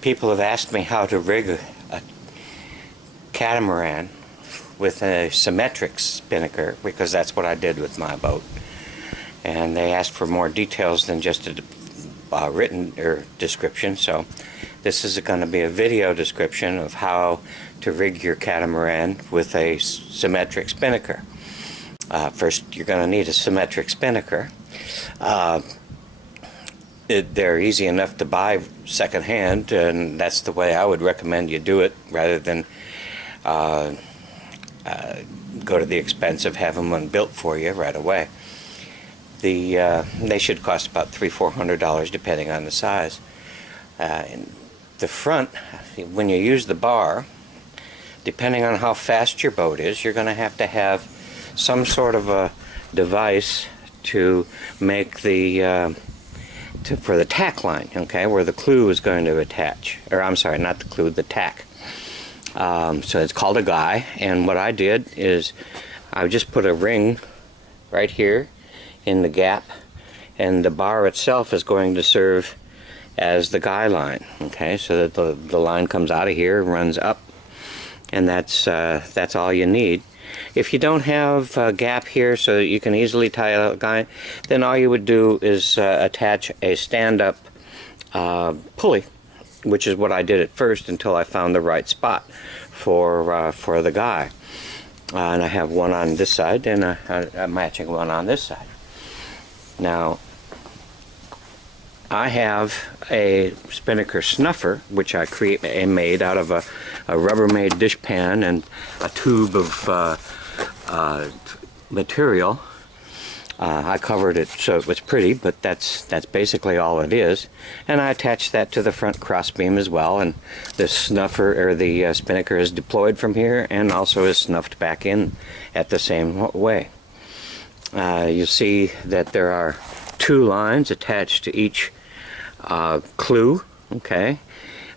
People have asked me how to rig a catamaran with a symmetric spinnaker, because that's what I did with my boat. And they asked for more details than just a written description, so this is going to be a video description of how to rig your catamaran with a symmetric spinnaker. First, you're going to need a symmetric spinnaker. They're easy enough to buy secondhand, and that's the way I would recommend you do it, rather than go to the expense of having one built for you right away. They should cost about $300–400 depending on the size. In the front, when you use the bar, depending on how fast your boat is, you're going to have some sort of a device to make the for the tack line, okay, where the clew is going to attach, or I'm sorry, not the clew, the tack. So it's called a guy, and what I did is I just put a ring right here in the gap, and the bar itself is going to serve as the guy line, okay, so that the line comes out of here and runs up, and that's all you need. If you don't have a gap here so that you can easily tie a guy, then all you would do is attach a stand-up pulley, which is what I did at first until I found the right spot for the guy. And I have one on this side and a matching one on this side. Now, I have a spinnaker snuffer, which I made out of a Rubbermaid dishpan and a tube of material. I covered it so it was pretty, but that's basically all it is. And I attached that to the front crossbeam as well, and the snuffer, or the spinnaker, is deployed from here and also is snuffed back in at the same way. You'll see that there are two lines attached to each clew, okay.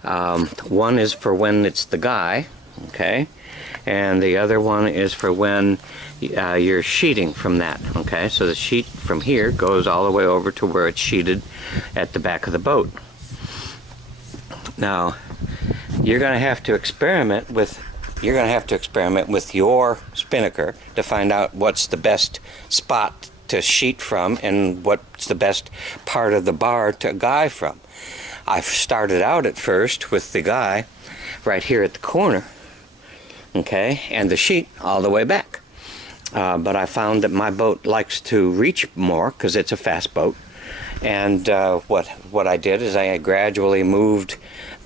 One is for when it's the guy, okay, and the other one is for when you're sheeting from that, okay. So the sheet from here goes all the way over to where it's sheeted at the back of the boat. Now, you're going to have to experiment with your spinnaker to find out what's the best spot to sheet from and what's the best part of the bar to guy from. I started out at first with the guy right here at the corner, okay, and the sheet all the way back. But I found that my boat likes to reach more because it's a fast boat, and what I did is I gradually moved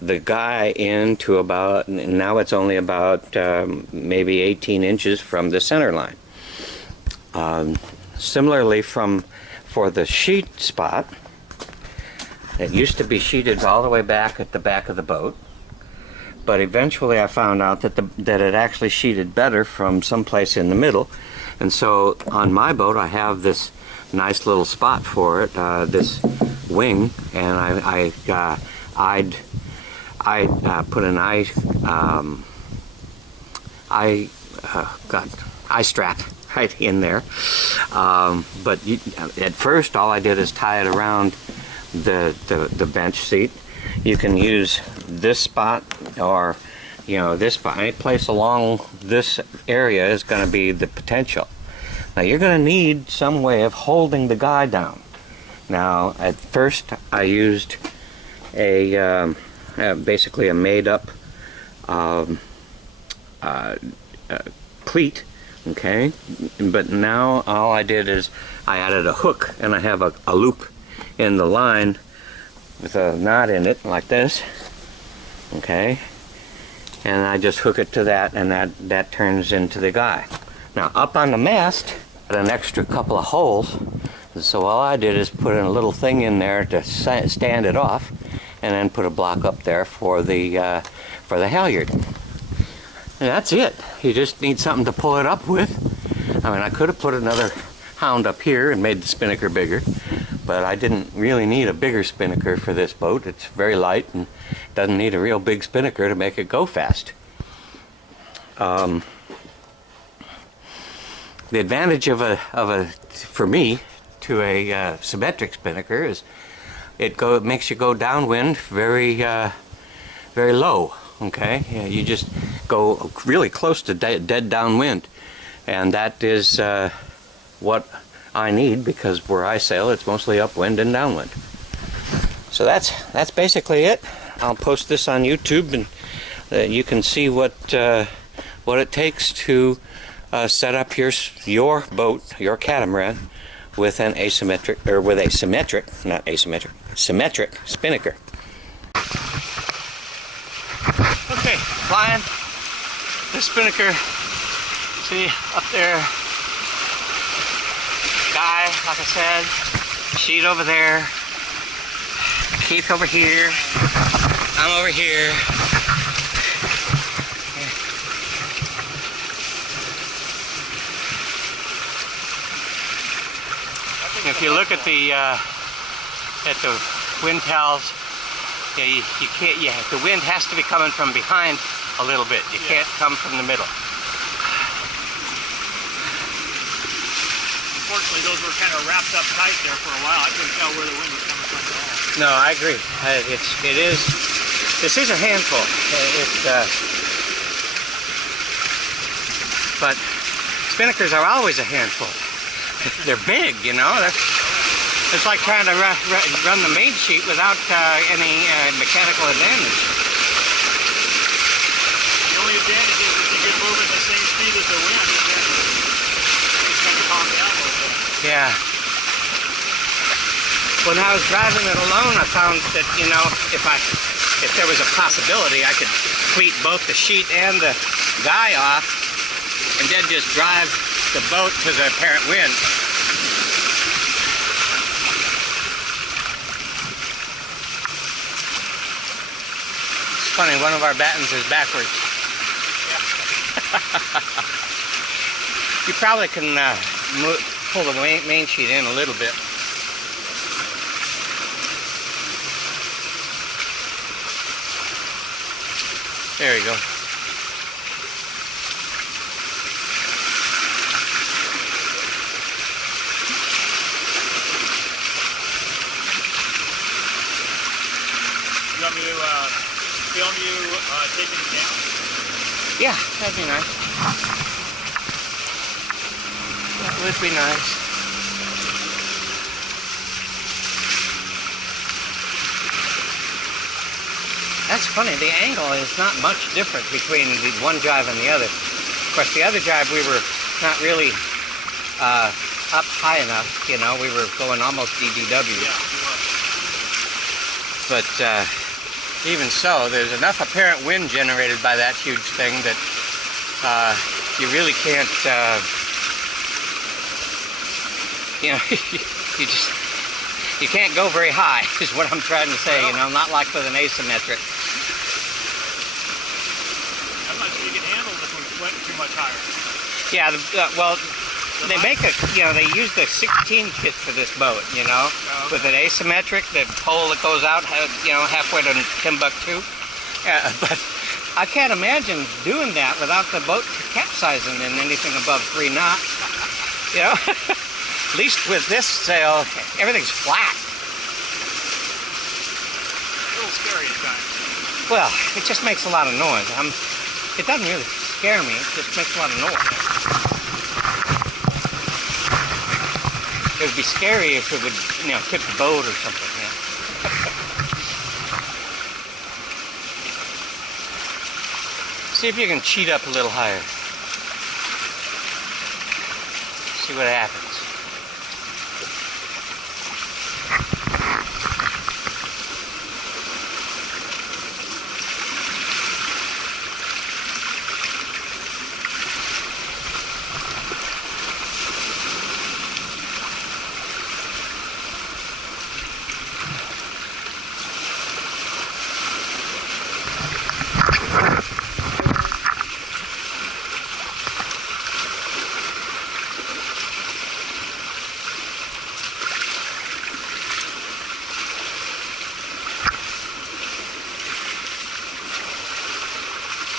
the guy into about, now it's only about maybe 18 inches from the center line. Similarly, for the sheet spot, it used to be sheeted all the way back at the back of the boat, but eventually I found out that it actually sheeted better from someplace in the middle, and so on my boat I have this nice little spot for it, this wing, and I put an eye strap right in there, but at first all I did is tie it around the bench seat. You can use this spot, or this spot. Any place along this area is going to be the potential. Now you're going to need some way of holding the guy down. Now at first I used basically a made-up cleat, okay, but now all I did is I added a hook, and I have a loop in the line with a knot in it like this, okay, and I just hook it to that, and that turns into the guy. Now up on the mast, got an extra couple of holes, so all I did is put in a little thing in there to stand it off, and then put a block up there for the halyard. And that's it. You just need something to pull it up with. I mean, I could have put another hound up here and made the spinnaker bigger, but I didn't really need a bigger spinnaker for this boat. It's very light and doesn't need a real big spinnaker to make it go fast. The advantage for me, to a symmetric spinnaker is it makes you go downwind very very low. Okay, yeah, you just go really close to dead downwind, and that is what I need, because where I sail it's mostly upwind and downwind. So that's basically it. I'll post this on YouTube, and you can see what it takes to set up your boat, your catamaran, with an asymmetric, or with a symmetric, not asymmetric, symmetric spinnaker. Okay, flying the spinnaker. See up there, guy, like I said, sheet over there, Keith over here, I'm over here. If you look at the wind towels, yeah, you can't. Yeah, the wind has to be coming from behind a little bit. You can't come from the middle. Unfortunately, those were kind of wrapped up tight there for a while. I couldn't tell where the wind was coming from at all. No, I agree. This is a handful. But spinnakers are always a handful. They're big, you know. It's like trying to run the main sheet without any mechanical advantage. The only advantage is if you get moving the same speed as the wind, then it's kind of calm down a little bit. Yeah. When I was driving it alone, I found that, you know, if there was a possibility, I could cleat both the sheet and the guy off, and then just drive the boat to the apparent wind. It's funny, one of our battens is backwards. You probably can pull the main sheet in a little bit. There you go. You want me to film you taking it down? Yeah, that'd be nice. That would be nice. That's funny, the angle is not much different between the one drive and the other. Of course, the other drive we were not really up high enough, you know, we were going almost DDW. Yeah, you were. But even so, there's enough apparent wind generated by that huge thing that you really can't, you know, you can't go very high, is what I'm trying to say, you know, not like with an asymmetric. I'm not sure you can handle this when it went too much higher. Yeah, well, they make a, you know, they use the 16 kit for this boat, you know, with an asymmetric, the pole that goes out, you know, halfway to Timbuktu. But I can't imagine doing that without the boat capsizing in anything above 3 knots. You know, at least with this sail, everything's flat. A little scary at times. Well, it just makes a lot of noise. It doesn't really scare me, it just makes a lot of noise. It would be scary if it would, you know, tip the boat or something. Yeah. See if you can cheat up a little higher. See what happens.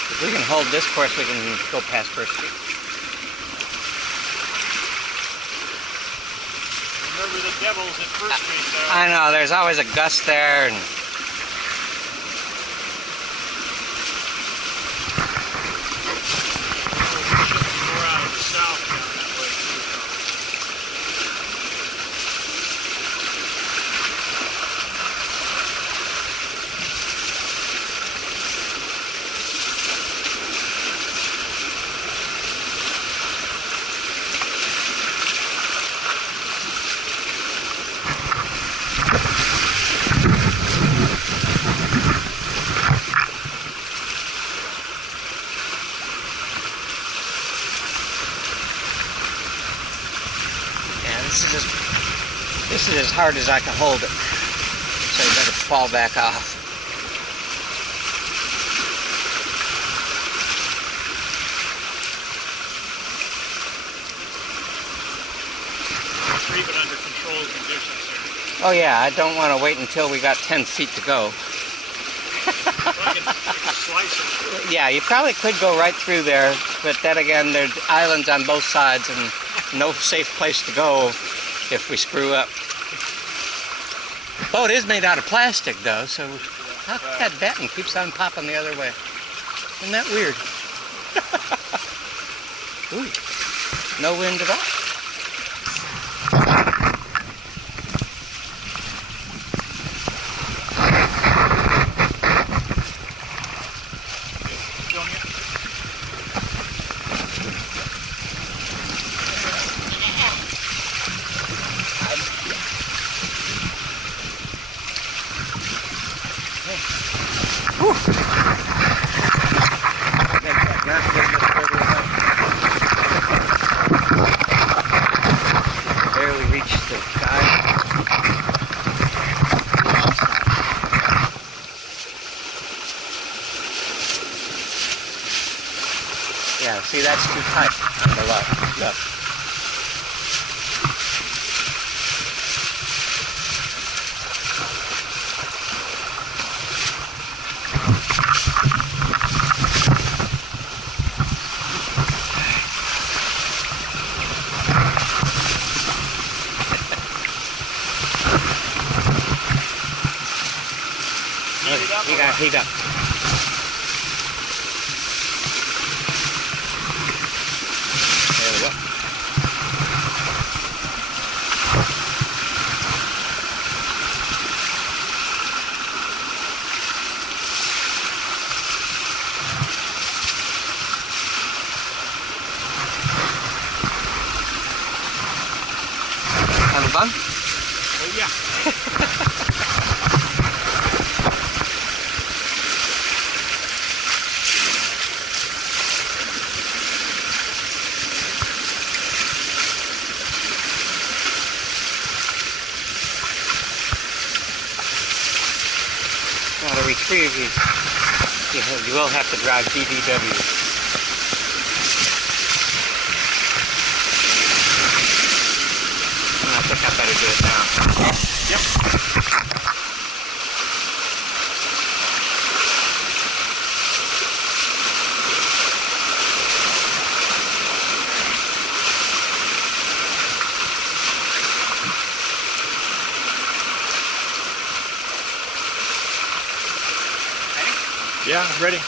If we can hold this course, we can go past First Street. Remember the devils at First Street, though. I know, there's always a gust there, and This is as hard as I can hold it. So you better fall back off. Keep it under controlled conditions here. Oh yeah, I don't want to wait until we got 10 feet to go. I can slice it. Yeah, you probably could go right through there, but then again, there's islands on both sides and no safe place to go if we screw up. The boat is made out of plastic though, so how come that batten keeps on popping the other way? Isn't that weird? Ooh, no wind at all. Barely reached the sky. Yeah, see, that's too tight on the left. Look. He got heat up. There we go. Having fun? Oh yeah. Now to retrieve you will have to drive DDW. I think I better do it now. Yep. Yeah, ready.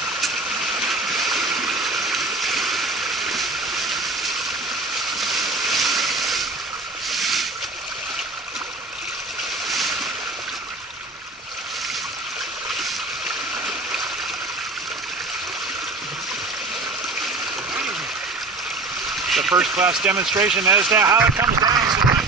The first class demonstration as to how it comes down.